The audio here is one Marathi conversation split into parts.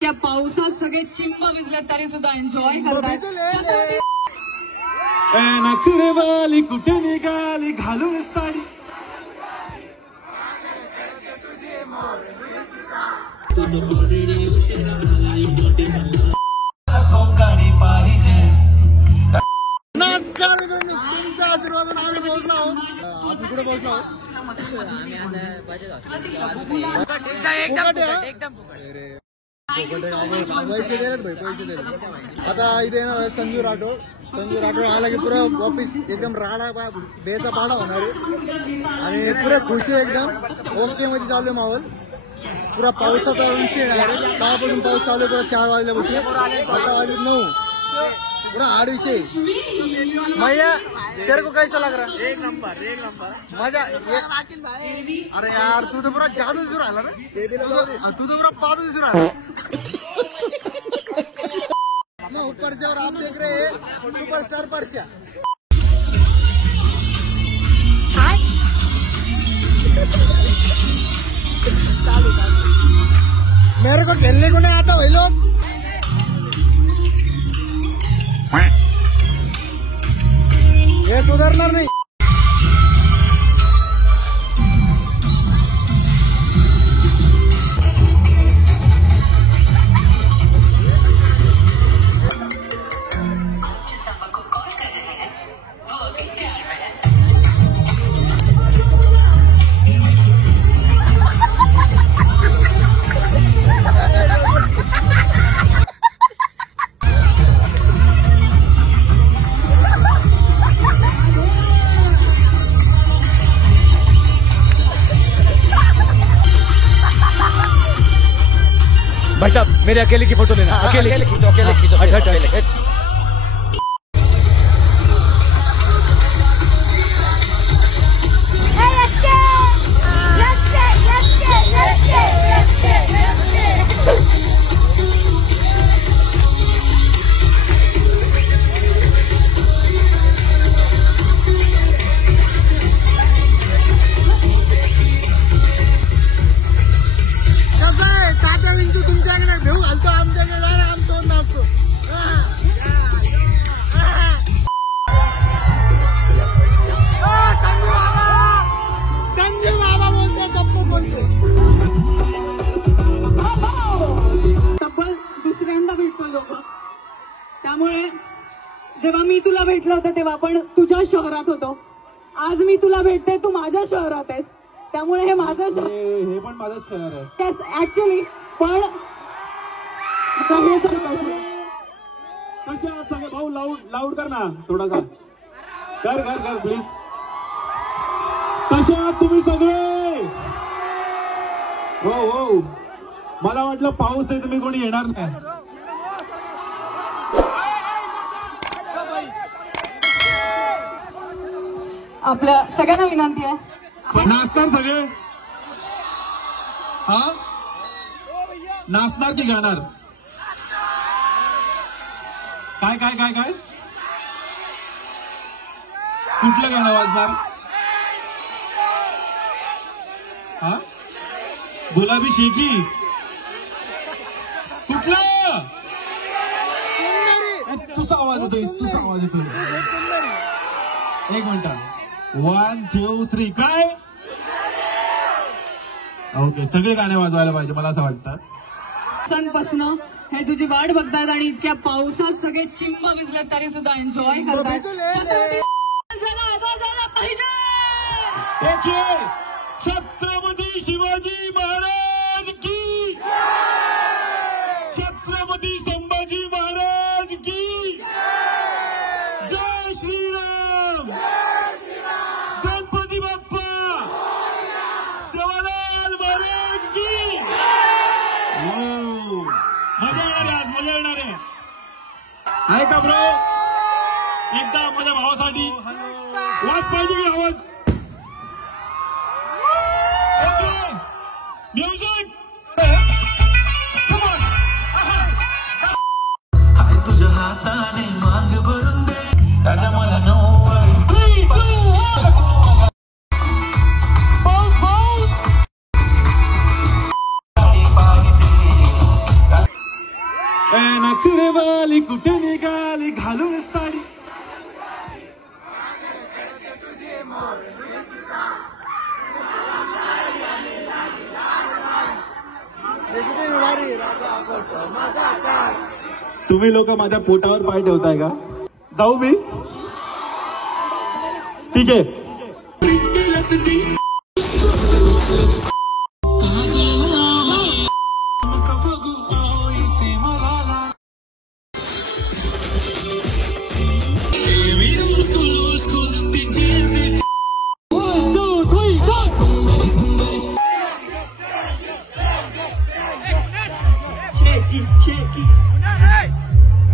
त्या पावसात सगळे चिंब भिजले तरी सुद्धा एन्जॉय करतात. नखरेवाली कुठे निघाली घालून साडी. नमस्कार, तुमच्या आशीर्वादाने आम्ही पोहोचलो आहोत. आपण कुठे पोहोचलो आहोत? आता इथे संजू राठोड आला की पुरा ऑफिस एकदम राडा बेचा पाडा होणार आहे आणि पुरा खुशी एकदम ओके मध्ये चालू आहे माहोल. पुरा पावसाचा विषय येणार आहे. कालपासून पाऊस चालू आहे. 4 वाजल्यापासून आता वाजले 9. पूरा 8 विषय. भैया तेरे को कैसा लग रहा है? एक नंबर मजा. अरे यार तू तो पूरा जादू दिसून राहिला ना. तू तो पूरा पादू दिसून राहिला. ऊपर से और आप देख रहे हैं सुपरस्टार परशा. मेरे को खेलने को नहीं आता भाई लोग. ये सुधारणार नाही. भाई साहब मेरे अकेले की फोटो लेना. अकेले खींचो. तुमच्याकडे घेऊ घालतो, आमच्याकडे आमचं नाचतो. संजू बाबा बोलतो, गप्पू बोलतो. तब्बल दुसऱ्यांदा भेटतो लोक. त्यामुळे जेव्हा मी तुला भेटलं होतं तेव्हा आपण तुझ्या शहरात होतो. आज मी तुला भेटते, तू माझ्या शहरात आहेस. त्यामुळे हे माझं शहर, हे पण माझं शहर आहे. ऍक्च्युली पण कसे आहात सगळे भाऊ? लाऊड कर ना थोडासा. कर प्लीज. कसे आहात तुम्ही सगळे? हो मला वाटलं पाऊस आहे तुम्ही कोणी येणार नाही. आपल्या सगळ्यांना विनंती आहे, नाचणार सगळे? हा नाचणार की गाणार? काय कुठलं गाणं वाजणार? हा गुलाबी शेकी कुठलं? तुझा आवाज येतोय. एक मिनिट. 1 2 3 काय? ओके सगळे गाणे वाजवायला पाहिजे मला असं वाटतं. सणपासनं हे तुझी वाट बघतात आणि इतक्या पावसात सगळे चिंब भिजले तरी सुद्धा एन्जॉय करतात. ओके छत्रपती शिवाजी महाराज की, छत्रपती संभाजी महाराज की जय श्रीराम. गणपती बाप्पा सेवालाल महाराज की. मजा येणार आहे का ब्रो? एकदा माझ्या भावासाठी वाज पाहिजे की आवाज? Okay music. तुझ्या हाताने मांग भरून दे राजा मला ती कुठे निघाली घालून साडी. तुम्ही लोक माझ्या पोटावर पाय ठेवताय का? जाऊ मी? ठीक आहे.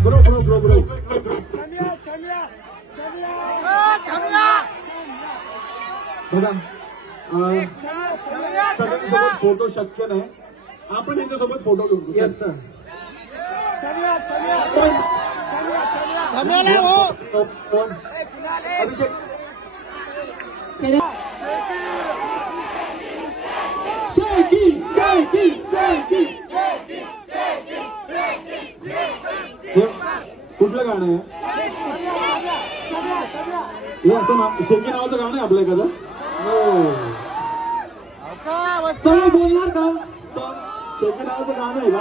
बरो बघा, सगळ्यांसोबत फोटो शक्य नाही. आपण यांच्यासोबत फोटो घेऊ. Yes sir. अभिषेक कुठलं गाणं आहे हे? असं ना शेकी नावाचं गाणं आहे आपलं एखादं? सगळं बोलणार का? शेकी नावाचं गाणं आहे का?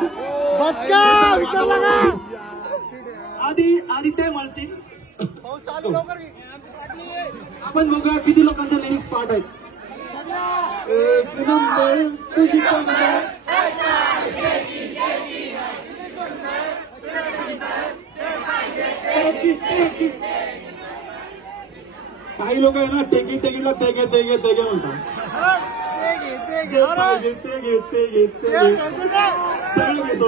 आधी ते म्हणतील. आपण बघूया किती लोकांच्या लिरिक्स पाठ आहेत. एक नंबर तुझी काही लोक आहे ना टेकीला तेगे म्हणतात. सगळं घेतो.